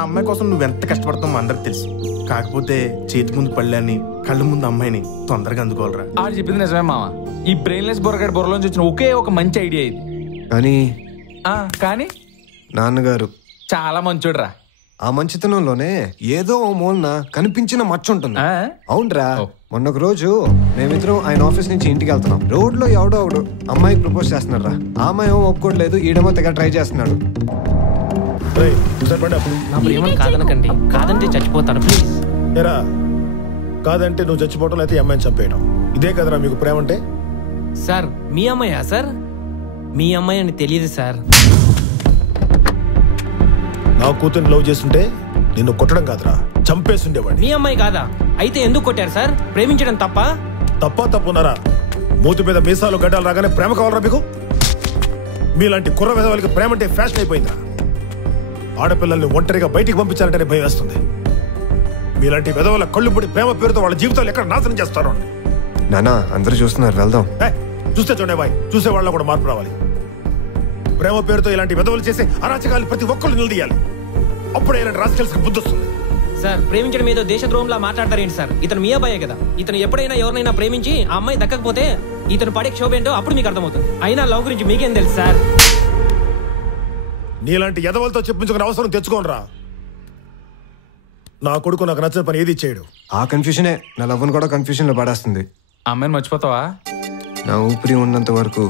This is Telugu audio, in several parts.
ఆ అమ్మాయి కోసం నువ్వెంత కష్టపడతావు అందరికి తెలుసు. కాకపోతే చేతి ముందు పళ్ళని కళ్ళ ముందు అమ్మాయిని తొందరగా అందుకోవాలరా. ఆడు చెప్పింది నిజమే మామ. ఈ బ్రెయిన్లెస్ బొరగాడి బుర్రలోంచి వచ్చిన ఒకే ఒక మంచి ఐడియా ఇది. కానీ నాన్నగారు చాలా మంచోడురా. ఆ మంచితనంలోనే ఏదో ఓ మూలన కనిపించిన మచ్చ ఉంటుంది. అవునరా, మొన్న ఒక రోజు మేమిద్దరం ఆయన ఆఫీస్ నుంచి ఇంటికి వెళ్తున్నాం. రోడ్ లో ఎవడో అమ్మాయికి ప్రపోజ్ చేస్తున్నాడు రా. ఆ అమ్మాయి ఏమో ఒప్పుకోవట్లేదు, ఈడేమో తెగ ట్రై చేస్తున్నాడు. నా ప్రేమను కాదనకండి, కాదంటే చచ్చిపోతాను ప్లీజ్. ఏరా, కాదంటే నువ్వు చచ్చిపోవటం అయితే అమ్మాయిని చంపేయడం, ఇదే కదరా మీకు ప్రేమ అంటే? సార్ మీ అమ్మాయా సార్? మీ అమ్మాయి అని తెలియదు సార్. నా కూతుర్ని లవ్ చేస్తుంటే నిన్ను కొట్టడం కాదురా, చంపేస్తుండేవాడిని. మీ అమ్మాయి కాదా? అయితే ఎందుకు కొట్టారు సార్? ప్రేమించడం తప్పున్నారా? మూతి మీద మీసాలు గడ్డాలు రాగానే ప్రేమ కావాలరా మీకు? మీలాంటి కుర్ర వెధవలకి ప్రేమ అంటే ఫ్యాషన్ అయిపోయిందా? ఆడపిల్లల్ని ఒంటరిగా బయటికి పంపించాలంటేనే భయం వేస్తుంది. మీలాంటి వెధవల కళ్ళు పొడి ప్రేమ పేరుతో వాళ్ళ జీవితాలు ఎక్కడ నాశనం చేస్తారో. నానా, అందరూ చూస్తున్నారు, వెళ్దాం. చూస్తే చూడే బాయ్, చూసే వాళ్ళ కూడా మార్పు రావాలి. ప్రేమ పేరుతో ఇలాంటి వెధవలు చేసే అరాచకాలు ప్రతి ఒక్కళ్ళు నిలదీయాలి. అప్పుడే ఇలాంటి రాజకీయాలకు బుద్ధి వస్తుంది. సార్ ప్రేమించడం ఏదో దేశద్రోహంలా మాట్లాడతారేంటి సార్? ఇతను మీ అబ్బాయే కదా. ఇతను ఎప్పుడైనా ఎవరినైనా ప్రేమించి ఆ అమ్మాయి దక్కకపోతే ఇతను పడే క్షోభ ఏంటో అప్పుడు మీకు అర్థమవుతుంది. అయినా లవ్ గురించి మీకేం తెలుసు సార్? నీలాంటి ఎదవలతో చెప్పించుకునే అవసరం తెచ్చుకోనరా. నా కొడుకు నాకు నచ్చిన పని ఏది చేయడు. ఆ కన్ఫ్యూజనే నా లవ్ను కూడా కన్ఫ్యూజన్ లో పడేస్తుంది. అమ్మాయిని మర్చిపోతావా? నా ఊపిరి ఉన్నంత వరకు,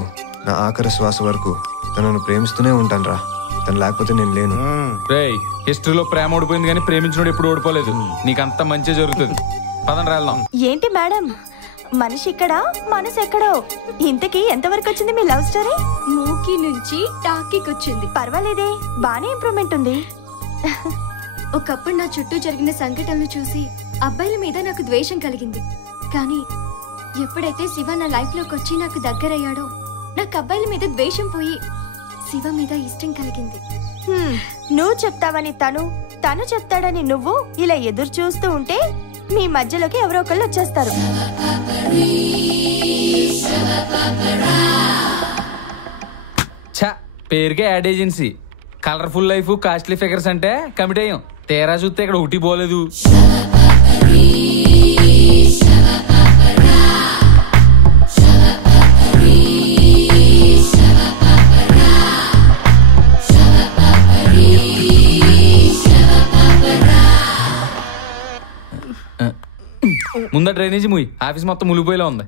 నా ఆఖరి శ్వాస వరకు తనను ప్రేమిస్తూనే ఉంటాను రా. తను లేకపోతే నేను లేను. రేయ్, హిస్టరీలో ప్రేమ ఓడిపోయింది కానీ ప్రేమించినోడు ఎప్పుడు ఓడిపోలేదు. నీకంతా మంచి జరుగుతుంది. పదండి వెళ్దాం. ఏంటి మేడం, మనిషి ఇక్కడ మనసు ఎక్కడో. ఇంతకీ ఎంతవరకు వచ్చింది మీ లవ్ స్టోరీ? మూకీ నుంచి టాకీకి వచ్చింది. పర్వాలేదే, బానే ఇంప్రూవ్మెంట్ ఉంది. ఒకప్పుడు నా చుట్టూ జరిగిన సంఘటనలు చూసి అబ్బాయిల మీద నాకు ద్వేషం కలిగింది. కానీ ఎప్పుడైతే శివ నా లైఫ్ లోకి వచ్చి నాకు దగ్గరయ్యాడో నాకు అబ్బాయిల మీద ద్వేషం పోయి శివ మీద ఇష్టం కలిగింది. నువ్వు చెప్తావని తను చెప్తాడని నువ్వు ఇలా ఎదురు చూస్తూ ఉంటే మీ మధ్యలోకి ఎవరో ఒకళ్ళు వచ్చేస్తారు. పేరుకే ad agency. Colourful life, costly figures అంటే కమిట్ అయ్యాం. తేరా చూస్తే ఇక్కడ ఒకటి పోలేదు. ముందా డ్రైనేజీ మూయి, ఆఫీస్ మొత్తం ములిపోయేలా ఉంది.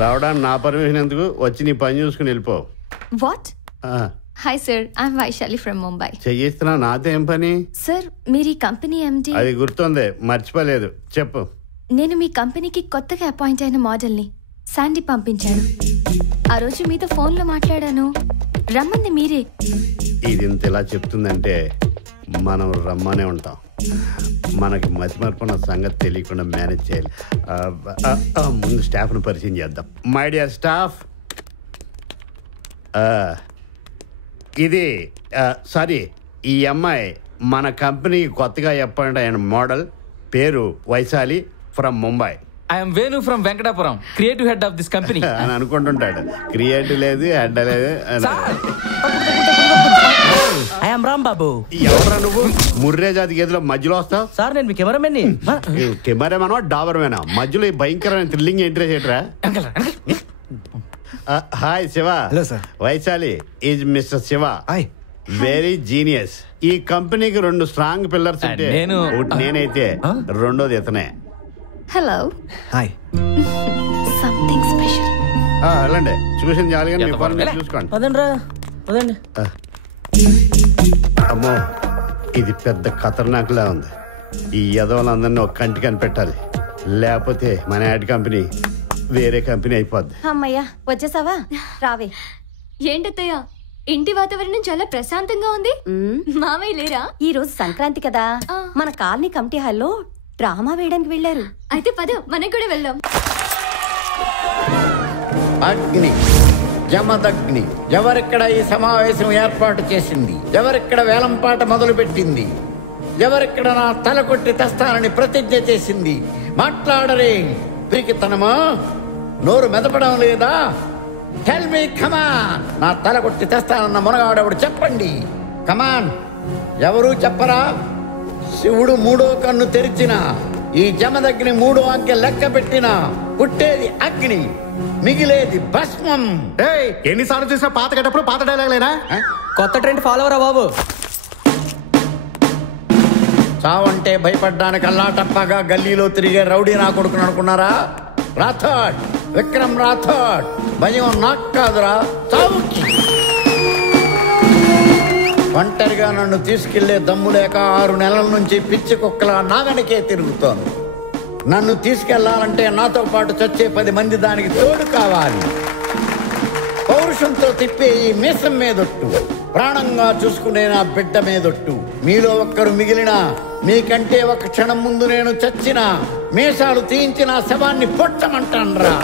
రావడానికి నా పర్మిషన్ ఎందుకు? వచ్చి నీ పని చూసుకుని వెళ్ళిపో. What? Hi sir, I'm Vaishali from Mumbai. చెయ్యిస్తున్నా, నాతో ఏం పని? సార్ మీరు ఈ కంపెనీ ఎండి. అది గుర్తుంది, మర్చిపోలేదు, చెప్పు. నేను మీ కంపెనీకి కొత్తగా అపాయింట్ అయిన మోడల్ని శాండీ పంపించాను. ఆ రోజు మీతో ఫోన్ లో మాట్లాడాను. రమ్మంది మీరే. ఇది ఇంత ఇలా చెప్తుందంటే మనం రమ్మనే ఉంటాం. మనకి మతిమర్పున సంగతి తెలియకుండా మేనేజ్ చేయాలి. ముందు స్టాఫ్ను పరిచయం చేద్దాం. మై డియర్ స్టాఫ్, ఇది సారీ, ఈ అమ్మాయి మన కంపెనీకి కొత్తగా అపాయింట్ అయిన మోడల్. పేరు Vaishali, from Mumbai. I'm Venu from Venkatapuram, creative head of this company అని అనుకుంటుంటాడు. క్రియేటివ్ లేదు, హెడ్ లేదు. రాంబాబు, ఎవరా నువ్వు? ముర్రే జాతి గేదెలో మధ్యలో వస్తావు? సార్ నేను మీ కెమెరామెన్. కెమెరామెనా డాబర్మేనా? మధ్యలో ఈ భయంకరమైన థ్రిల్లింగ్ ఎంట్రీ చేయటరా? Hi Shiva. Hello sir. Vaishali is mister Shiva. Hi. Very genius. ఈ కంపెనీకి 2 స్ట్రాంగ్ పిల్లర్స్ ఉంటే నేనైతే రెండోది ఇతనే. హలో. హాయ్. Something special. వెళ్ళండి, చూసిన జాలిగా మీ పని చూసుకోండి. అమ్మో, ఇది పెద్ద ఖతర్నాక్లా ఉంది. ఈ యదవులందరినీ ఒక కంటి కనిపెట్టాలి, లేకపోతే మన యాడ్ కంపెనీ వేరే కంపెనీ అయిపోద్ది. అమ్మయ్యా, వచ్చేసావా? రావే. ఏంటత్తయ్య, ఇంటి వాతావరణం చాలా ప్రశాంతంగా ఉంది. మామయ్య లేరా? ఈ రోజు సంక్రాంతి కదా, మన కాలనీ కమిటీ హాల్లో డ్రామా వేయడానికి వెళ్ళారు. అయితే పద, మనకు కూడా వెళ్దాం. అగ్ని, జమదగ్ని, ఎవరిక్కడ ఈ సమావేశం ఏర్పాటు చేసింది? ఎవరిక్కడ వేలంపాట మొదలు పెట్టింది? ఎవరిక్కడ నా తల కొట్టి తెస్తానని ప్రతిజ్ఞ చేసింది? మాట్లాడరే పిరికితనమా? నోరు మెదపడం లేదా? టెల్ మీ కమాన్. నా తల కొట్టి తెస్తానన్న మునగాడెవడు చెప్పండి. కమాన్. ఎవరూ చెప్పరా? శివుడు 3వ కన్ను తెరిచిన, ఈ జమదగ్ని 3వ అంకె లెక్క పెట్టిన, పుట్టేది అగ్ని, మిగిలేది భస్మం. ఎన్నిసార్లు చూసినా పాత గడపలు పాత డైలాగ్లేనా? కొత్త ట్రెండ్ ఫాలోవరా బాబు? చావంటే భయపడ్డానికి అల్లాటప్పగా గల్లీలో తిరిగే రౌడీ నా కొడుకుని అనుకున్నారా? రాథోడ్, విక్రమ్ రాథోడ్. భయం నాకు కాదురా, చావుకి. ఒంటరిగా నన్ను తీసుకెళ్లే దమ్ము లేక 6 నెలల నుంచి పిచ్చి కుక్కలా నాగనికే తిరుగుతోంది. నన్ను తీసుకెళ్లాలంటే నాతో పాటు చచ్చే 10 మంది దానికి తోడు కావాలి. పౌరుషంతో తిప్పే ఈ మీసం మీదొట్టు, ప్రాణంగా చూసుకునే నా బిడ్డ మీదొట్టు. మీలో ఒక్కరు మిగిలినా, మీకంటే ఒక క్షణం ముందు నేను చచ్చిన, మీసాలు తీయించిన శవాన్ని పొట్టమంటాన్రా.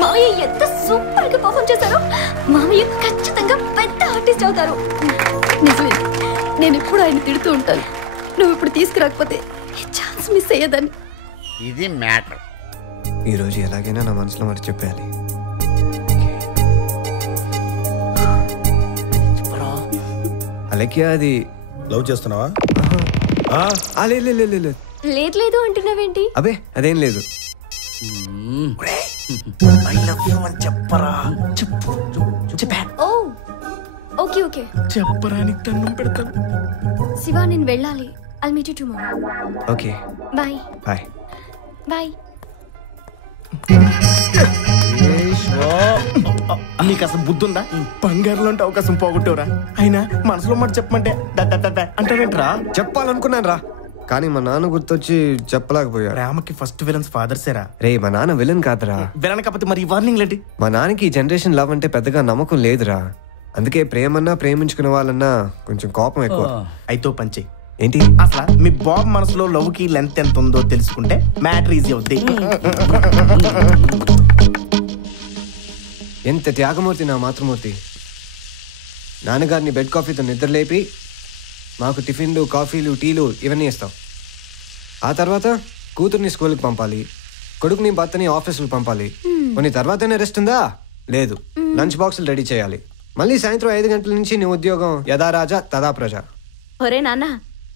మామయ్య ఎంత సూపర్ గా పర్ఫార్మ్ చేశారో. మామయ్య ఖచ్చితంగా పెద్ద ఆర్టిస్ట్ అవుతారు. నిజమే, నేను ఎప్పుడు ఆయన తిడుతూ ఉంటాను. నువ్వు ఇప్పుడు తీసుకురాకపోతే ఈ ఛాన్స్ మిస్ అయ్యేదాన్ని. ఇది మ్యాటర్. ఈరోజు ఎలాగైనా నా మనసులో మాట చెప్పేయాలి. అలెక్యా, అది లవ్ చేస్తున్నావా? లేదు లేదు అంటున్నావేంటి? అబే అదేం లేదు. ఓ ఓకే ఓకే. చెప్పరా, నీకు దండం పెడతాను. శివ, నేను వెళ్ళాలి. I'll meet you tomorrow. Okay, bye bye. Bye. నీకు అసలు బుద్ధి ఉందా? బంగారులో ఉంటే అవకాశం పోగొట్టేవరా? అయినా మనసులో మాట చెప్పమంటే అంటావేంట్రా? చెప్పాలనుకున్నాను రా, కానీ మా నాన్న గుర్తొచ్చి చెప్పలేకపోయా. ప్రేమకి ఫస్ట్ విలన్స్ ఫాదర్సేరా. రే, మా నాన్న విలన్ కాదురా. విలన్ కాకపోతే మరి వార్నింగ్ ఏంటి? మా నాన్నకి ఈ జనరేషన్ లవ్ అంటే పెద్దగా నమ్మకం లేదురా. అందుకే ప్రేమన్నా, ప్రేమించుకునే వాళ్ళన్నా కొంచెం కోపం ఎక్కువ. అయితే పంచే ఏంటి? అసలు మీ బాబు మనసులో లవ్ కి లెంత్ ఎంత ఉందో తెలుసుకుంటే మ్యాటర్ ఈజీ అవుద్ది. ఎంత త్యాగమూర్తి నా మాతృమూర్తి. నాన్నగారిని బెడ్ కాఫీతో నిద్రలేపి మాకు టిఫిన్లు, కాఫీలు, టీలు ఇవన్నీ ఇస్తాం. ఆ తర్వాత కూతుర్ని స్కూల్కి పంపాలి, కొడుకుని భర్తని ఆఫీసులకు పంపాలి. కొన్ని తర్వాతనే రెస్ట్ ఉందా? లేదు. లంచ్ బాక్సులు రెడీ చేయాలి. మళ్ళీ సాయంత్రం 5 గంటల నుంచి నీ ఉద్యోగం యథా రాజా తదా ప్రజ. ఒరే నాన్న,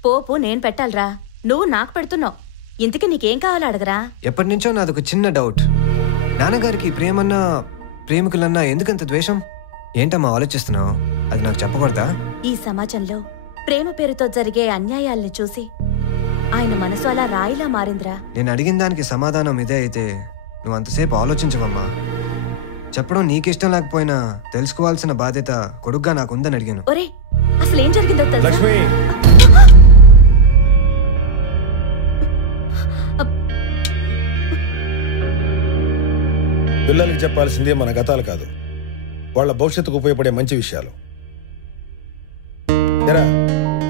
పోపు నేను పెట్టాలరా, నువ్వు నాకు పెడుతున్నావు. ఇంతకీ నీకేం కావాలో అడగరా? ఎప్పటి నుంచో నాదొక చిన్న డౌట్. నాన్నగారికి ప్రేమన్నా, ప్రేమికులన్నా ఎందుకంత ద్వేషం? ఏంటమ్మా ఆలోచిస్తున్నావు? అది నాకు చెప్పకూడదా? ఈ సమాజంలో ప్రేమ పేరుతో జరిగే అన్యాయాల్ని చూసి ఆయన మనసు అలా రాయిలా మారిందిరా. నేను అడిగిన దానికి సమాధానం ఇదే అయితే నువ్వు అంతసేపు ఆలోచించవమ్మా. చెప్పడం నీకిష్టం లేకపోయినా తెలుసుకోవాల్సిన బాధ్యత కొడుగ్గా నాకుందని అడిగాను. ఒరే, అసలు ఏం జరిగిందో తెలుసా? పిల్లలకి చెప్పాల్సిందే మన గతాలు కాదు, వాళ్ళ భవిష్యత్తుకు ఉపయోగపడే మంచి విషయాలు.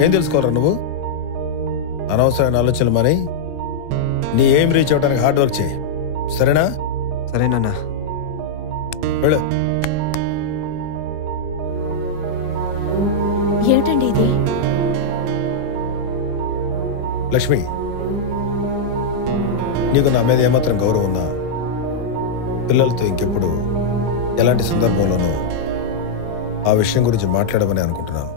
ఏం తెలుసుకోరా నువ్వు? అనవసరమైన ఆలోచనలు మాని నీ ఏం రీచ్ అవడానికి హార్డ్ వర్క్ చేయి. సరేనా? సరేనన్నా. వెళ్ళు. ఏమిటండి ఇది? లక్ష్మి, నీకు నా మీద ఏమాత్రం గౌరవం ఉందా? పిల్లలతో ఇంకెప్పుడు ఎలాంటి సందర్భంలోనూ ఆ విషయం గురించి మాట్లాడమని అనుకుంటున్నాను.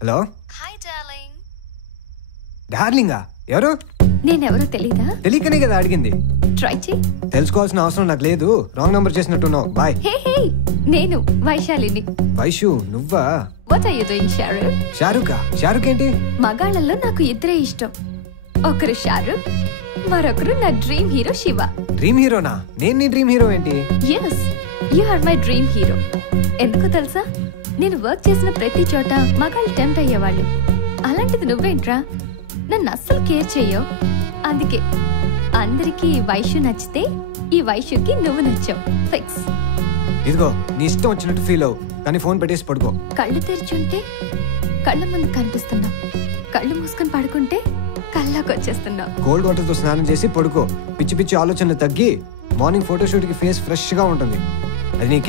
హలో. Hi darling. డార్లింగా? ఎవరు? నేనెవరో తెలీదా? తెలియకనే కదా అడిగింది. ట్రై చేయి. తెలుసుకోవాల్సిన అవసరం నాకు లేదు. రాంగ్ నంబర్ చేసినట్టున్నావు. బాయ్. హే హే, నేను వైశాలిని. వైషు, నువ్వా? What are you doing Shahrukh? షారుఖా? షారుఖ్ ఏంటి? మగాళ్ళల్లో నాకు ఇద్దరే ఇష్టం. ఒకరు షారుఖ్, మరొకరు నా డ్రీమ్ హీరో శివ. డ్రీమ్ హీరోనా? నేను నీ డ్రీమ్ హీరో ఏంటి? yes, you are my dream hero. ఎందుకో తెలుసా? నేను వర్క్ చేసిన ప్రతి చోట మగాళ్ళు టెంప్ట్ అయ్యేవాళ్ళు. అలాంటిది నువ్వేంట్రా? నన్ను అస్సలు కేర్ చెయ్యవు. అందుకే అందరికీ ఈ వైషు నచ్చితే ఈ వైషుకి నువ్వు నచ్చావు. ఫిక్స్. ఇదిగో నీ ఇష్టం వచ్చినట్టు ఫీల్ అవు, కానీ ఫోన్ పెట్టేసి పడుకో. కళ్ళు తెరిచుంటే కళ్ళ ముందు కనిపిస్తున్నావు. కళ్ళు మూసుకొని పడుకుంటే కల్లోకి వచ్చేస్తున్నావు. కోల్డ్ వాటర్తో స్నానం చేసి పడుకో. పిచ్చి పిచ్చి ఆలోచనలు తగ్గి మార్నింగ్ ఫోటోషూట్కి ఫేస్ ఫ్రెష్గా ఉంటుంది. అది నీ